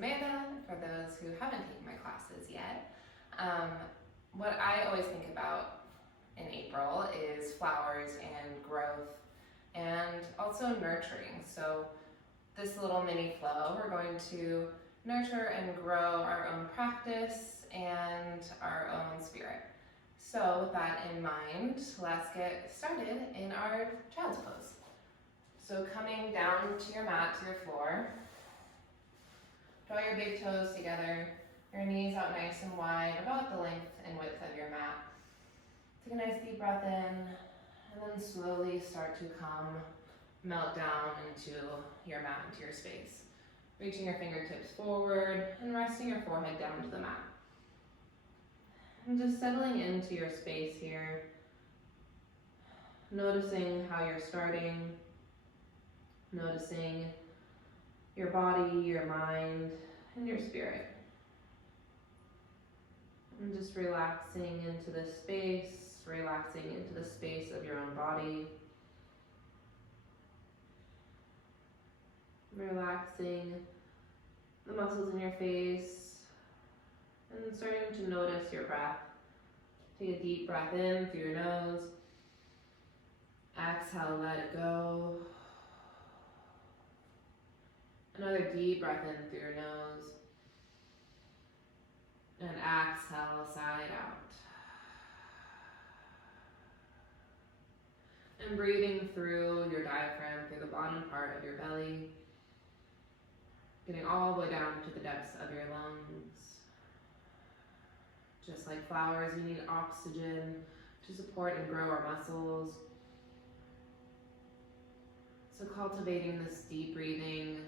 Amanda, for those who haven't taken my classes yet. What I always think about in April is flowers and growth and also nurturing. So this little mini flow, we're going to nurture and grow our own practice and our own spirit. So with that in mind, let's get started in our child's pose. So coming down to your mat, to your floor, draw your big toes together, your knees out nice and wide, about the length and width of your mat. Take a nice deep breath in, and then slowly start to melt down into your mat, into your space. Reaching your fingertips forward and resting your forehead down to the mat. And just settling into your space here, noticing how you're starting, noticing your body, your mind, and your spirit. And just relaxing into the space, relaxing into the space of your own body. Relaxing the muscles in your face, and starting to notice your breath. Take a deep breath in through your nose. Exhale, let it go. Another deep breath in through your nose. And exhale, side out. And breathing through your diaphragm, through the bottom part of your belly. Getting all the way down to the depths of your lungs. Just like flowers, you need oxygen to support and grow our muscles. So cultivating this deep breathing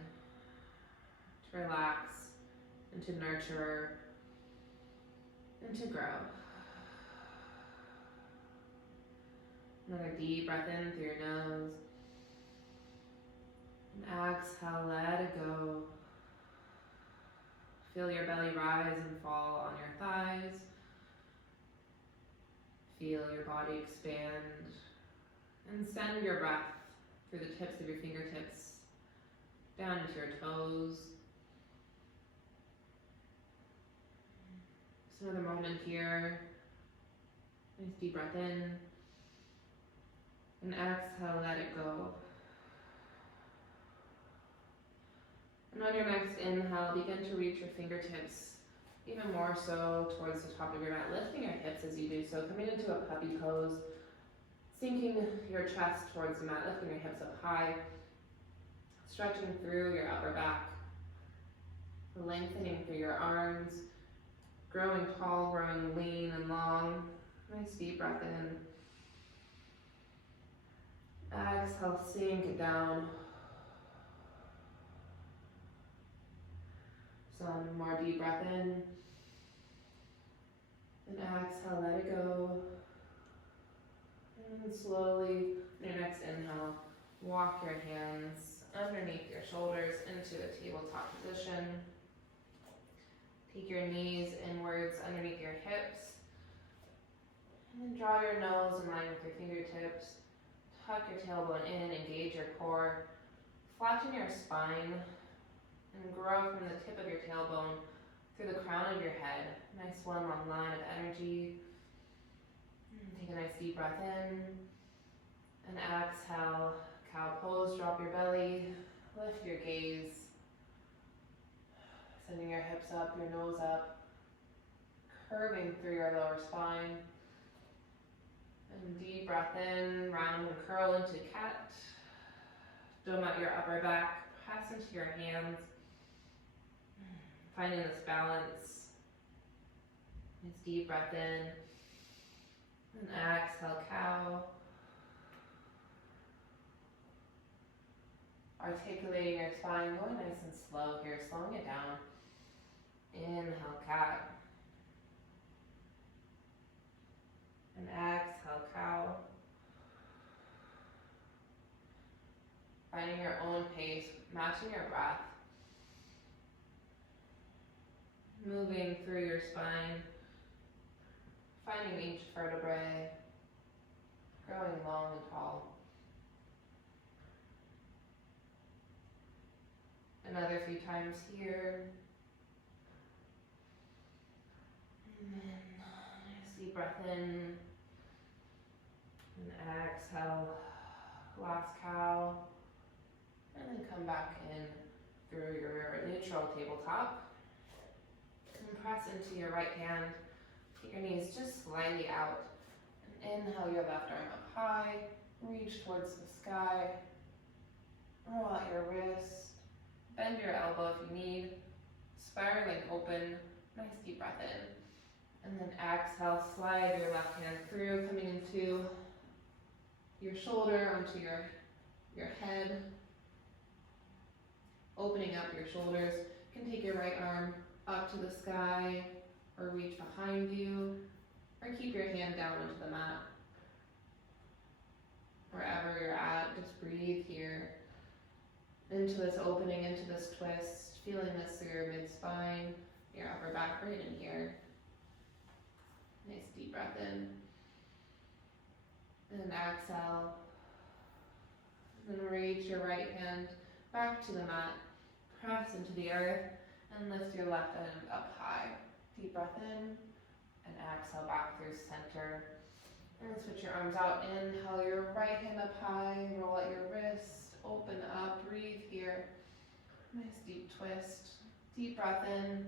to relax and to nurture and to grow. Another deep breath in through your nose. And exhale, let it go. Feel your belly rise and fall on your thighs. Feel your body expand. And send your breath through the tips of your fingertips down into your toes. Just another moment here. Nice deep breath in. And exhale, let it go. And on your next inhale, begin to reach your fingertips even more so towards the top of your mat, lifting your hips as you do so, coming into a puppy pose, sinking your chest towards the mat, lifting your hips up high, stretching through your upper back, lengthening through your arms, growing tall, growing lean and long. Nice deep breath in. Exhale, sink it down. Some more deep breath in. And exhale, let it go. And slowly, on your next inhale, walk your hands underneath your shoulders into a tabletop position. Take your knees inwards underneath your hips. And then draw your nose in line with your fingertips. Tuck your tailbone in, engage your core. Flatten your spine. And grow from the tip of your tailbone through the crown of your head. Nice one long line of energy. Take a nice deep breath in. And exhale, cow pose, drop your belly, lift your gaze. Sending your hips up, your nose up, curving through your lower spine. And deep breath in, round and curl into cat. Dome out your upper back, press into your hands. Finding this balance. Nice deep breath in. And exhale, cow. Articulating your spine, going nice and slow here, slowing it down. Inhale, cat. And exhale, cow. Finding your own pace, matching your breath. Moving through your spine, finding each vertebrae, growing long and tall. Another few times here. And then nice deep breath in. And exhale, last cow. And then come back in through your neutral tabletop. And press into your right hand. Take your knees just slightly out. And inhale your left arm up high. Reach towards the sky. Roll out your wrist. Bend your elbow if you need. Spiraling open. Nice deep breath in. And then exhale, slide your left hand through, coming into your shoulder onto your head. Opening up your shoulders. You can take your right arm up to the sky or reach behind you, or keep your hand down into the mat. Wherever you're at, just breathe here. Into this opening, into this twist, feeling this through your mid-spine, your upper back right in here. Nice deep breath in. And exhale. And then reach your right hand back to the mat. Press into the earth and lift your left hand up high. Deep breath in and exhale back through center. And switch your arms out. Inhale your right hand up high. Roll out your wrist. Open up. Breathe here. Nice deep twist. Deep breath in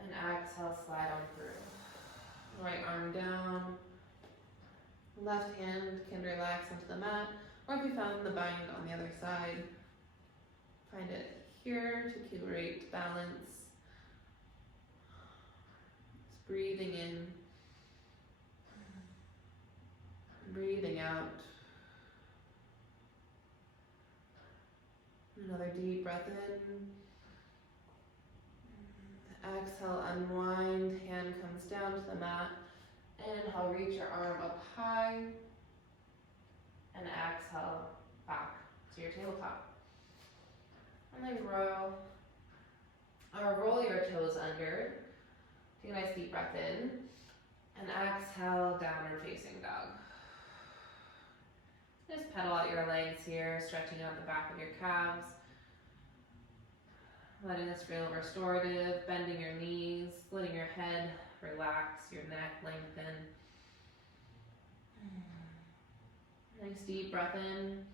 and exhale. Slide on through. Right arm down. Left hand can relax into the mat. Or if you found the bind on the other side, find it here to curate balance. Just breathing in, breathing out. Another deep breath in. Exhale, unwind, hand comes down to the mat. Inhale, reach your arm up high. And exhale, back to your tabletop. And then grow, or roll your toes under. Take a nice deep breath in. And exhale, downward facing dog. Just pedal out your legs here, stretching out the back of your calves. Letting this feel restorative, bending your knees, letting your head relax, your neck lengthen. Nice deep breath in.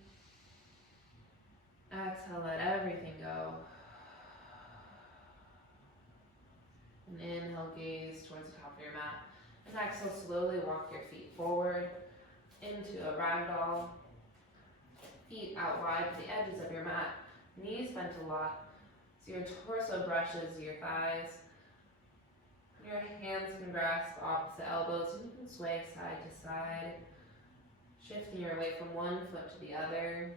Exhale, let everything go. And inhale, gaze towards the top of your mat. And exhale, slowly walk your feet forward into a ragdoll. Feet out wide to the edges of your mat. Knees bent a lot. So your torso brushes your thighs. Your hands can grasp opposite elbows. You can sway side to side. Shifting your weight from one foot to the other.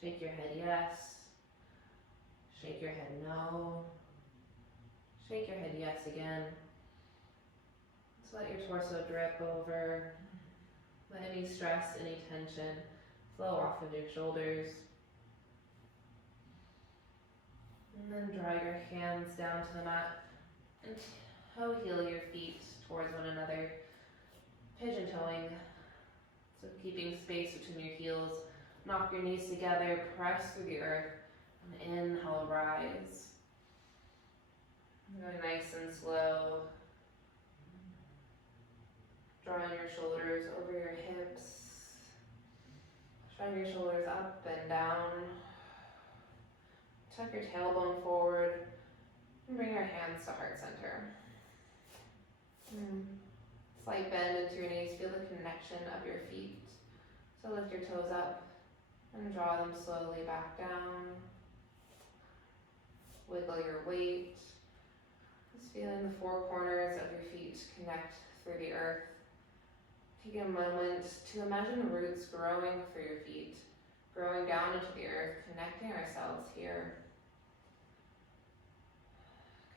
Shake your head yes. Shake your head no. Shake your head yes again. Just let your torso drip over. Let any stress, any tension flow off of your shoulders. And then draw your hands down to the mat and toe heel your feet towards one another. Pigeon toeing, so keeping space between your heels. Knock your knees together, press through the earth, and inhale, rise. Going nice and slow. Drawing your shoulders over your hips. Drawing your shoulders up and down. Tuck your tailbone forward, and bring your hands to heart center. Slight bend into your knees, feel the connection of your feet. So lift your toes up and draw them slowly back down. Wiggle your weight. Just feeling the four corners of your feet connect through the earth. Take a moment to imagine roots growing through your feet, growing down into the earth, connecting ourselves here.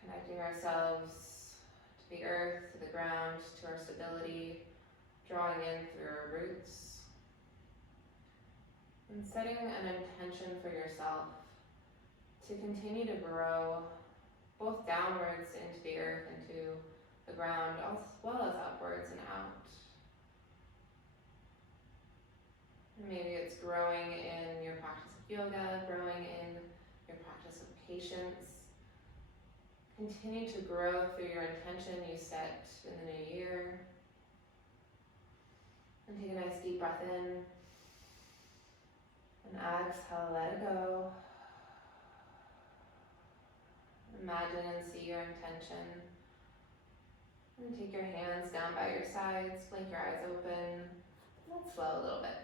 Connecting ourselves to the earth, to the ground, to our stability, drawing in through our roots. And setting an intention for yourself to continue to grow both downwards into the earth, into the ground, as well as upwards and out. And maybe it's growing in your practice of yoga, growing in your practice of patience, Continue to grow through your intention you set in the new year. And take a nice deep breath in. And exhale, let it go. Imagine and see your intention. And take your hands down by your sides, blink your eyes open. Let's slow a little bit.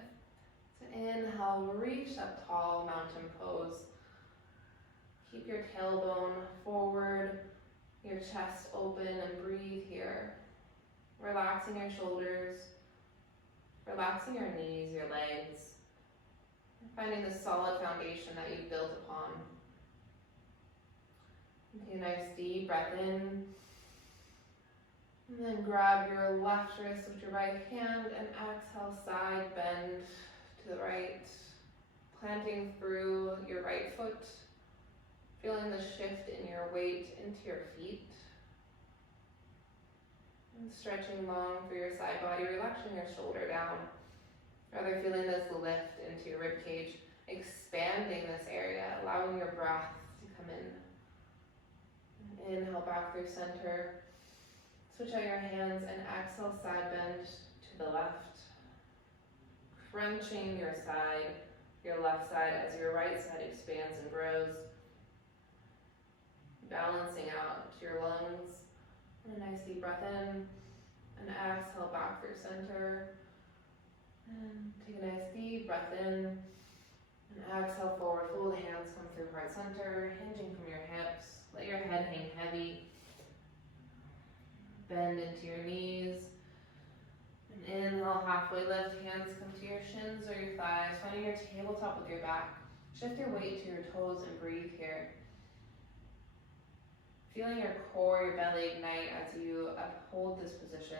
So inhale, reach up tall, mountain pose. Keep your tailbone forward, your chest open, and breathe here. Relaxing your shoulders, relaxing your knees, your legs. Finding the solid foundation that you've built upon. Take a nice deep breath in. And then grab your left wrist with your right hand and exhale, side bend to the right. Planting through your right foot. Feeling the shift in your weight into your feet. And stretching long through your side body, relaxing your shoulder down. Rather feeling this lift into your rib cage, expanding this area, allowing your breath to come in. Inhale back through center. Switch out your hands and exhale, side bend to the left. Crunching your side, your left side as your right side expands and grows. Balancing out your lungs. And a nice deep breath in. And exhale back through center. And take a nice deep breath in. And exhale forward. Full hands come through heart center. Hinging from your hips. Let your head hang heavy. Bend into your knees. And inhale, halfway lift. Hands come to your shins or your thighs. Finding your tabletop with your back. Shift your weight to your toes and breathe here. Feeling your core, your belly ignite as you uphold this position.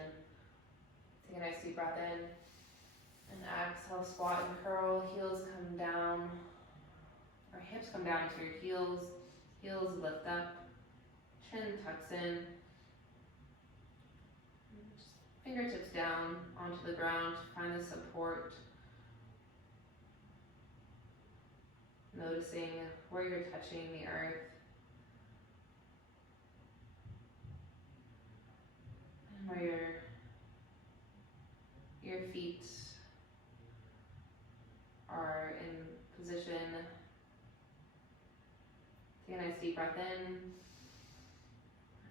Take a nice deep breath in. And exhale, squat and curl. Heels come down. Or hips come down to your heels. Heels lift up. Chin tucks in. Just fingertips down onto the ground to find the support. Noticing where you're touching the earth. Where your feet are in position. Take a nice deep breath in.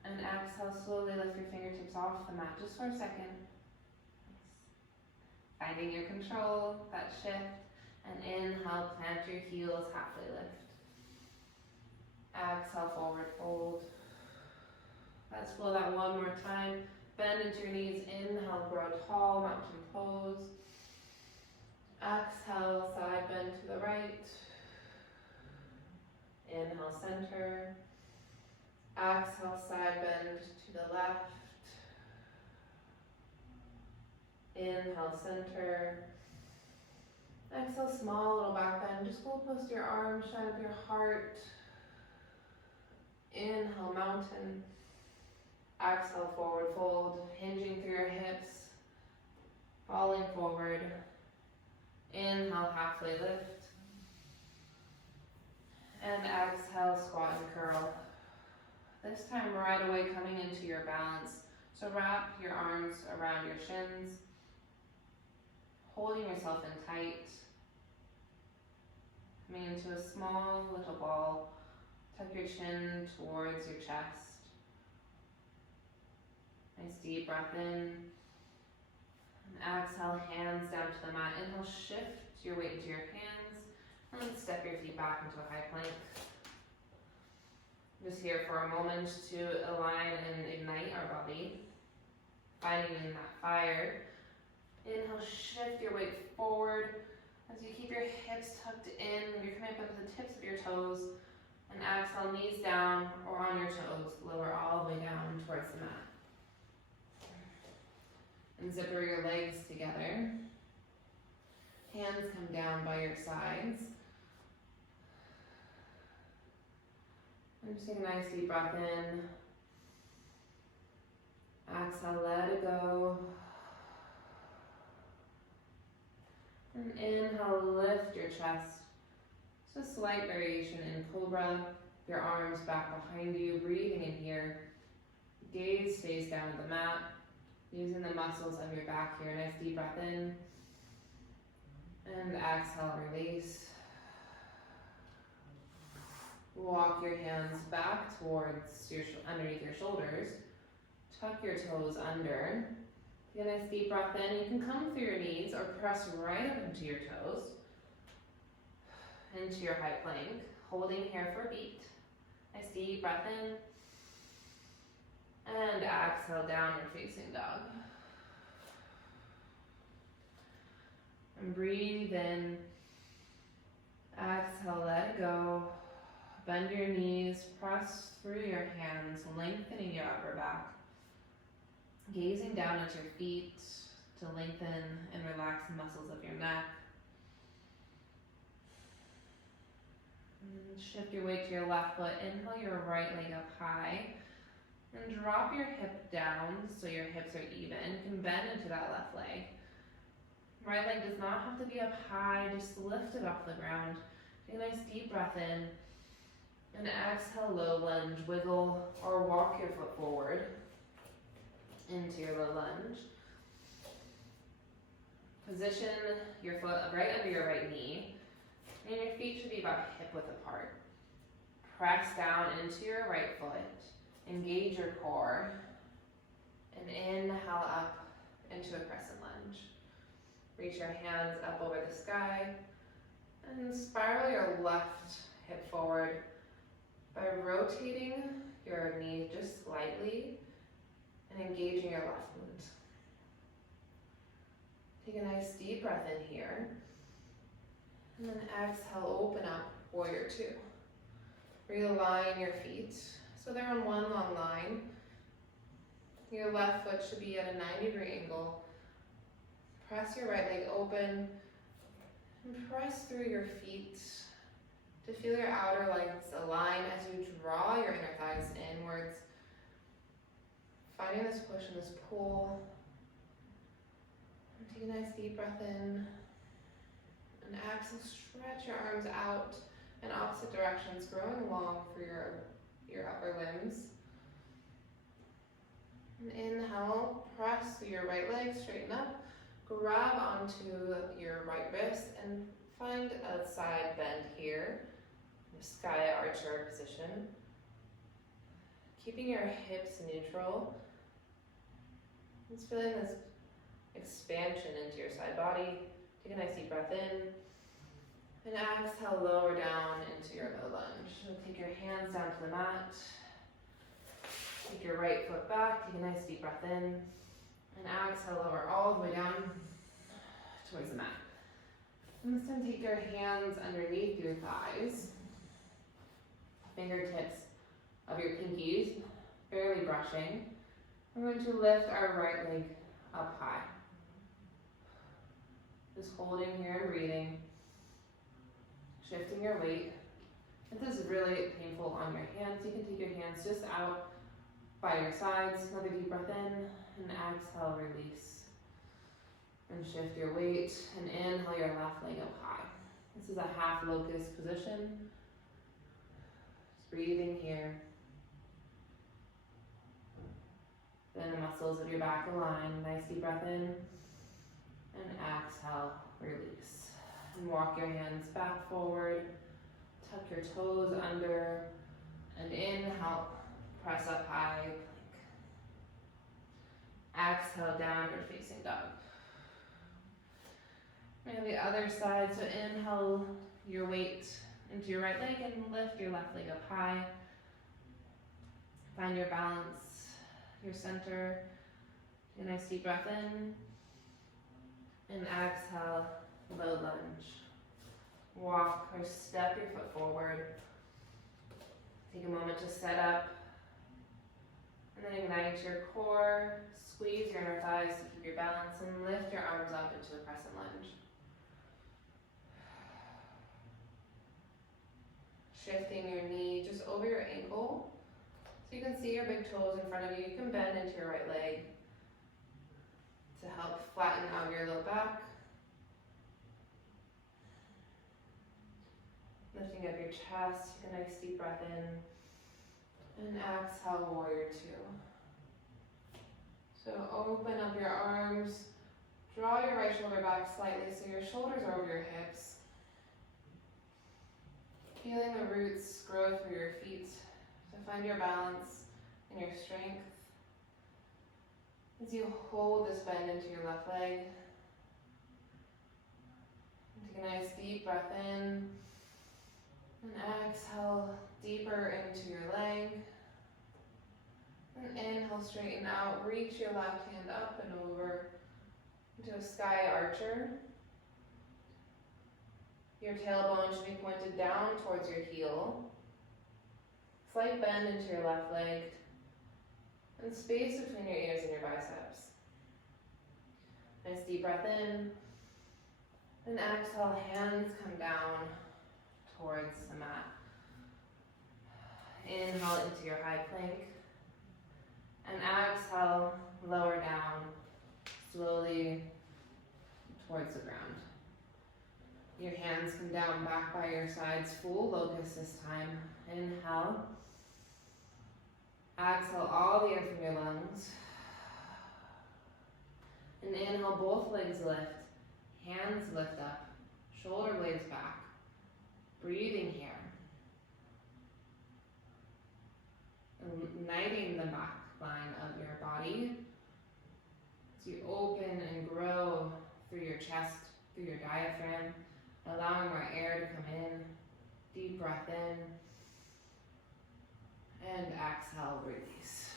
And exhale, slowly lift your fingertips off the mat just for a second. Finding your control, that shift. And inhale, plant your heels, halfway lift. Exhale, forward fold. Let's flow that one more time. Bend into your knees, inhale, grow tall, mountain pose. Exhale, side bend to the right. Inhale, center. Exhale, side bend to the left. Inhale, center. Exhale, small little back bend. Just go close to your arms, shine up your heart. Inhale, mountain. Exhale, forward fold, hinging through your hips, falling forward. Inhale, halfway lift. And exhale, squat and curl. This time right away coming into your balance. So wrap your arms around your shins, holding yourself in tight. Coming into a small little ball. Tuck your chin towards your chest. Nice deep breath in. And exhale, hands down to the mat. Inhale, shift your weight into your hands. And then step your feet back into a high plank. Just here for a moment to align and ignite our body. Finding in that fire. Inhale, shift your weight forward. As you keep your hips tucked in, you're coming up to the tips of your toes. And exhale, knees down or on your toes. Lower all the way down towards the mat. And zipper your legs together. Hands come down by your sides. And just take a nice deep breath in. Exhale, let it go. And inhale, lift your chest. Just a slight variation in Cobra. Your arms back behind you, breathing in here. Gaze stays down to the mat, using the muscles of your back here. Nice deep breath in. And exhale, release. Walk your hands back towards underneath your shoulders. Tuck your toes under. Take a nice deep breath in. You can come through your knees or press right up into your toes. Into your high plank. Holding here for a beat. Nice deep breath in. And exhale, downward facing dog. And breathe in. Exhale, let it go. Bend your knees, press through your hands, lengthening your upper back. Gazing down at your feet to lengthen and relax the muscles of your neck. And shift your weight to your left foot. Inhale your right leg up high. And drop your hip down so your hips are even. You can bend into that left leg. Right leg does not have to be up high, just lift it off the ground. Take a nice deep breath in. And exhale, low lunge. Wiggle or walk your foot forward into your low lunge. Position your foot right under your right knee. And your feet should be about hip width apart. Press down into your right foot. Engage your core. And inhale up into a crescent lunge. Reach your hands up over the sky. And spiral your left hip forward by rotating your knee just slightly and engaging your left glute. Take a nice deep breath in here. And then exhale, open up, warrior two. Realign your feet so they're on one long line. Your left foot should be at a 90-degree angle. Press your right leg open and press through your feet to feel your outer legs align as you draw your inner thighs inwards. Finding this push and this pull. And take a nice deep breath in. And exhale, stretch your arms out in opposite directions, growing long for your upper limbs. And inhale, press through your right leg, straighten up, grab onto your right wrist and find a side bend here, sky archer position. Keeping your hips neutral. Just feeling this expansion into your side body. Take a nice deep breath in. And exhale, lower down into your low lunge. So take your hands down to the mat. Take your right foot back. Take a nice deep breath in. And exhale, lower all the way down towards the mat. And this time take your hands underneath your thighs. Fingertips of your pinkies, barely brushing. We're going to lift our right leg up high. Just holding here and breathing. Shifting your weight. If this is really painful on your hands, you can take your hands just out by your sides. Another deep breath in and exhale, release. And shift your weight and inhale your left leg up high. This is a half locust position. Just breathing here. Then the muscles of your back align. Nice deep breath in. And exhale, release. And walk your hands back forward. Tuck your toes under. And inhale, press up high, plank. Exhale, downward facing dog. And the other side, so inhale your weight into your right leg and lift your left leg up high. Find your balance, your center. Take a nice deep breath in. And exhale, low lunge. Walk or step your foot forward. Take a moment to set up. And then ignite your core. Squeeze your inner thighs to keep your balance and lift your arms up into a crescent lunge. Shifting your knee just over your ankle. So you can see your big toes in front of you. You can bend into your right leg to help flatten out your low back. Lifting up your chest, take a nice deep breath in, and exhale, warrior two. So open up your arms, draw your right shoulder back slightly so your shoulders are over your hips. Feeling the roots grow through your feet to find your balance and your strength. As you hold this bend into your left leg, take a nice deep breath in, and exhale deeper into your leg. And inhale, straighten out, reach your left hand up and over into a sky archer. Your tailbone should be pointed down towards your heel. Slight bend into your left leg, and space between your ears and your biceps. Nice deep breath in, and exhale, hands come down towards the mat. Inhale into your high plank, and exhale, lower down, slowly towards the ground. Your hands come down back by your sides, full locust this time. Inhale. Exhale all the air from your lungs. And inhale, both legs lift, hands lift up, shoulder blades back. Breathing here. Igniting the back line of your body as you open and grow through your chest, through your diaphragm, allowing more air to come in. Deep breath in. And exhale, release.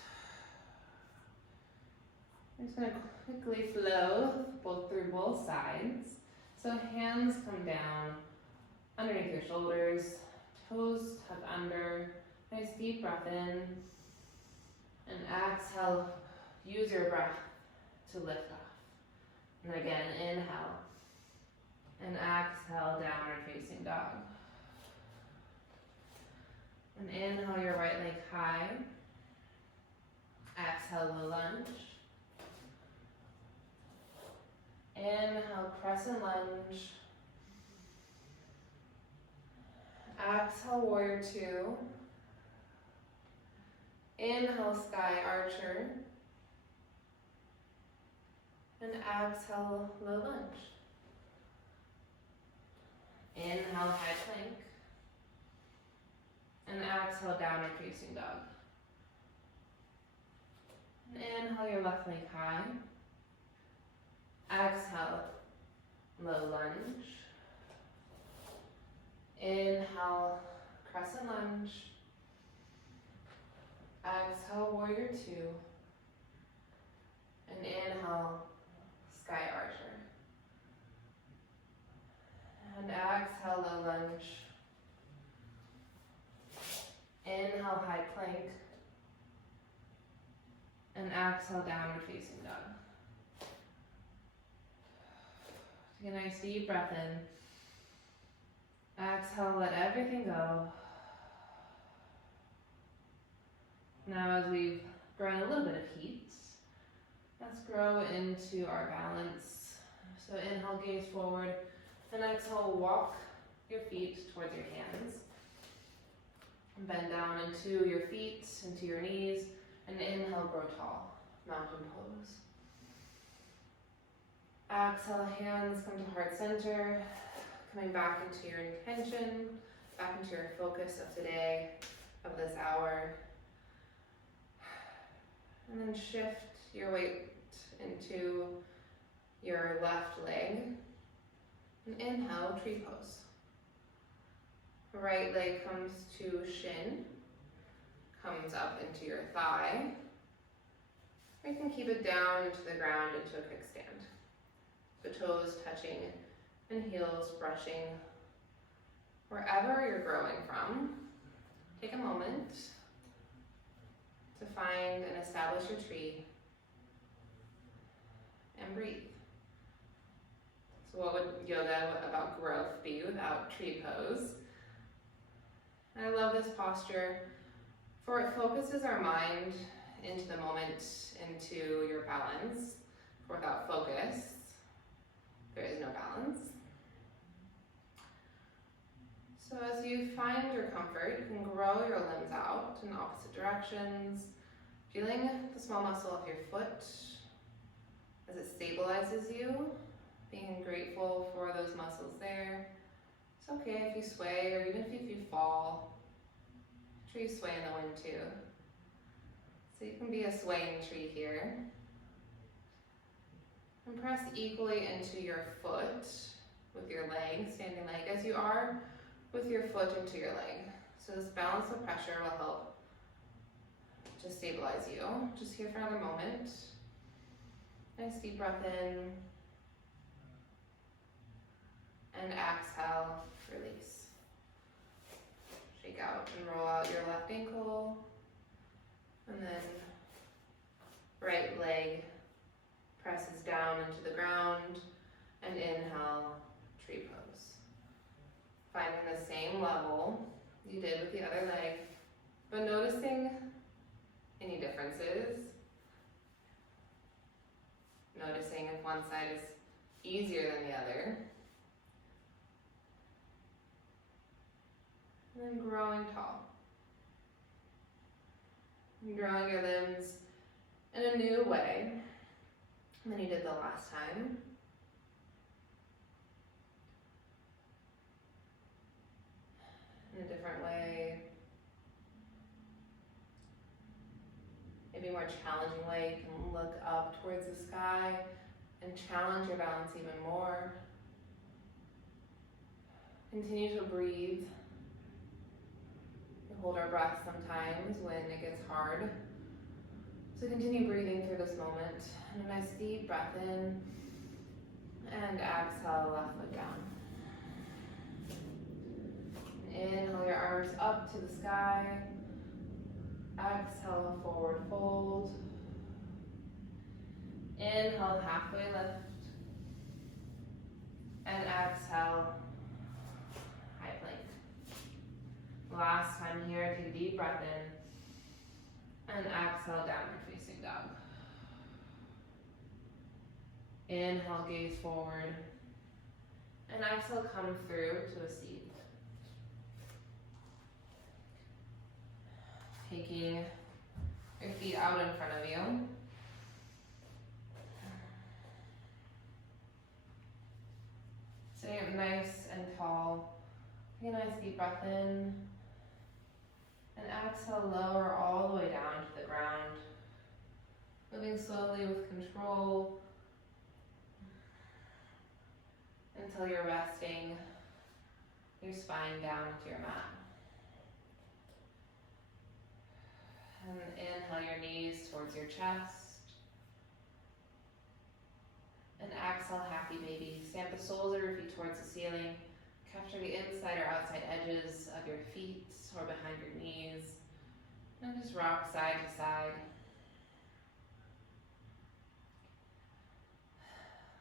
I'm just going to quickly flow through both sides. So hands come down underneath your shoulders, toes tuck under. Nice deep breath in. And exhale, use your breath to lift off. And again, inhale. And exhale, downward facing dog. And inhale your right leg high. Exhale, low lunge. Inhale, crescent lunge. Exhale, warrior two. Inhale, sky archer. And exhale, low lunge. Inhale, high plank. And exhale, downward facing dog. And inhale your left leg high. Exhale, low lunge. Inhale, crescent lunge. Exhale, warrior two. And inhale, sky archer. And exhale, low lunge. Inhale, high plank. And exhale, downward facing dog. Take a nice deep breath in. Exhale, let everything go. Now as we've grown a little bit of heat, let's grow into our balance. So inhale, gaze forward, and exhale, walk your feet towards your hands. Bend down into your feet, into your knees, and inhale, grow tall, mountain pose. Exhale, hands come to heart center, coming back into your intention, back into your focus of today, of this hour. And then shift your weight into your left leg. And inhale, tree pose. Right leg comes to shin, comes up into your thigh. Or you can keep it down into the ground into a quick stand. The toes touching and heels brushing wherever you're growing from. Take a moment to find and establish your tree and breathe. So what would yoga about growth be without tree pose? And I love this posture, for it focuses our mind into the moment, into your balance. For without focus, there is no balance. So as you find your comfort, you can grow your limbs out in opposite directions, feeling the small muscle of your foot as it stabilizes you, being grateful for those muscles there. It's okay if you sway or even if you fall. Make sure you sway in the wind too. So you can be a swaying tree here. And press equally into your foot with your leg, standing leg, as you are with your foot into your leg. So this balance of pressure will help to stabilize you. Just here for another moment. Nice deep breath in. And exhale, release. Shake out and roll out your left ankle. And then right leg presses down into the ground. And inhale, tree pose. Finding the same level you did with the other leg, but noticing any differences. Noticing if one side is easier than the other. And then growing tall. And growing your limbs in a new way than you did the last time. In a different way. Maybe a more challenging way. You can look up towards the sky and challenge your balance even more. Continue to breathe. We hold our breath sometimes when it gets hard. So continue breathing through this moment. And a nice deep breath in. And exhale, left foot down. Inhale your arms up to the sky. Exhale, forward fold. Inhale, halfway lift. And exhale, high plank. Last time here, take a deep breath in. And exhale, downward facing dog. Inhale, gaze forward. And exhale, come through to a seat. Taking your feet out in front of you. Sitting up nice and tall. Take a nice deep breath in. And exhale, lower all the way down to the ground. Moving slowly with control until you're resting your spine down to your mat. And inhale your knees towards your chest. And exhale, happy baby. Stamp the soles of your feet towards the ceiling. Capture the inside or outside edges of your feet or behind your knees. And just rock side to side.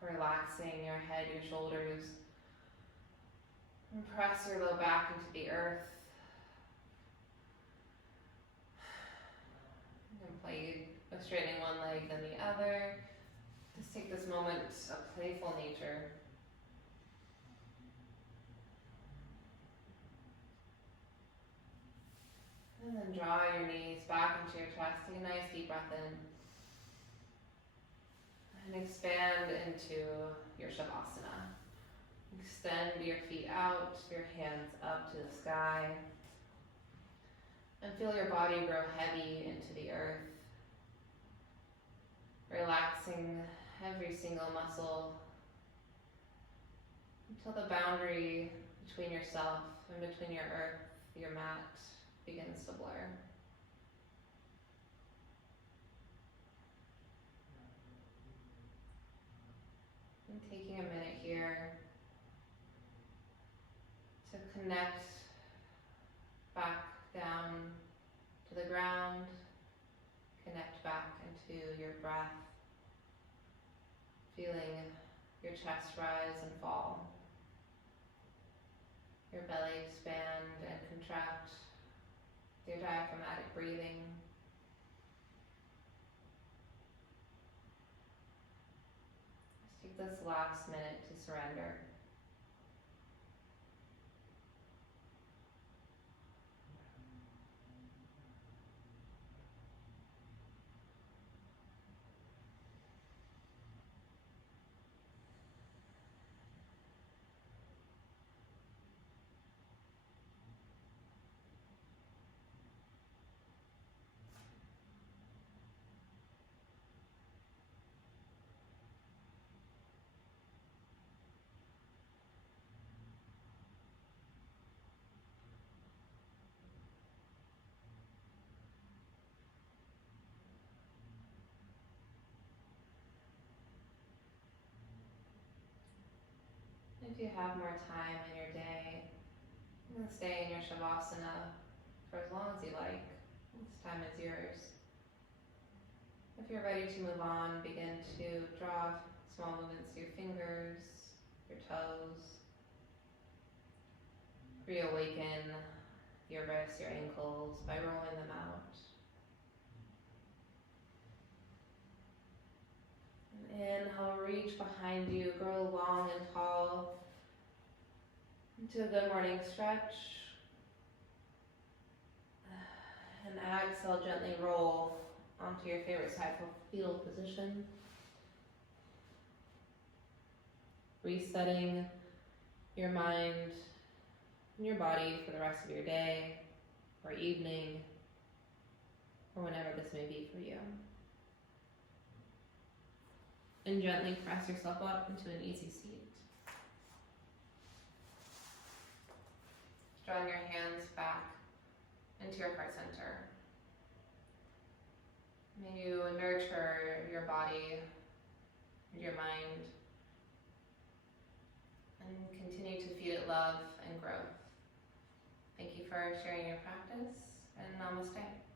Relaxing your head, your shoulders. And press your low back into the earth. Play with straightening one leg then the other. Just take this moment of playful nature. And then draw your knees back into your chest. Take a nice deep breath in. And expand into your Shavasana. Extend your feet out, your hands up to the sky. And feel your body grow heavy into the earth. Relaxing every single muscle until the boundary between yourself and between your earth, your mat, begins to blur. And taking a minute here to connect back down to the ground, connect back into your breath, feeling your chest rise and fall, your belly expand and contract, your diaphragmatic breathing. Just take this last minute to surrender. If you have more time in your day, you can stay in your Shavasana for as long as you like. This time is yours. If you're ready to move on, begin to draw small movements to your fingers, your toes. Reawaken your wrists, your ankles by rolling them out. And inhale, reach behind you, grow long and tall into a good morning stretch. And exhale, gently roll onto your favorite side for fetal position. Resetting your mind and your body for the rest of your day or evening or whenever this may be for you. And gently press yourself up into an easy seat. Drawing your hands back into your heart center. May you nurture your body and your mind and continue to feed it love and growth. Thank you for sharing your practice, and namaste.